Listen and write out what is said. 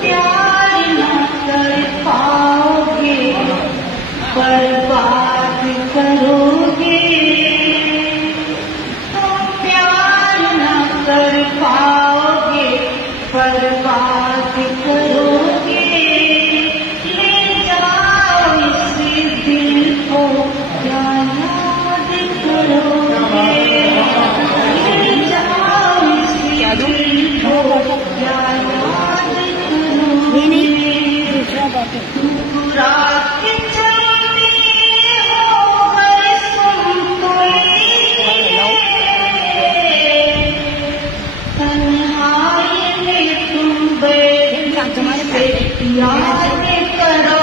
प्यार न कर पाओगे, बर्बाद करोगे। तुम प्यार न कर पाओगे, बर्बाद करोगे। ले जाओ इस दिल को, क्या याद करोगे। ले जाओ इस दिल को, क्या याद करोगे। ठुकरा के चलते हो हर संकोई, तन्हाई में तुम बैठ से याद करो।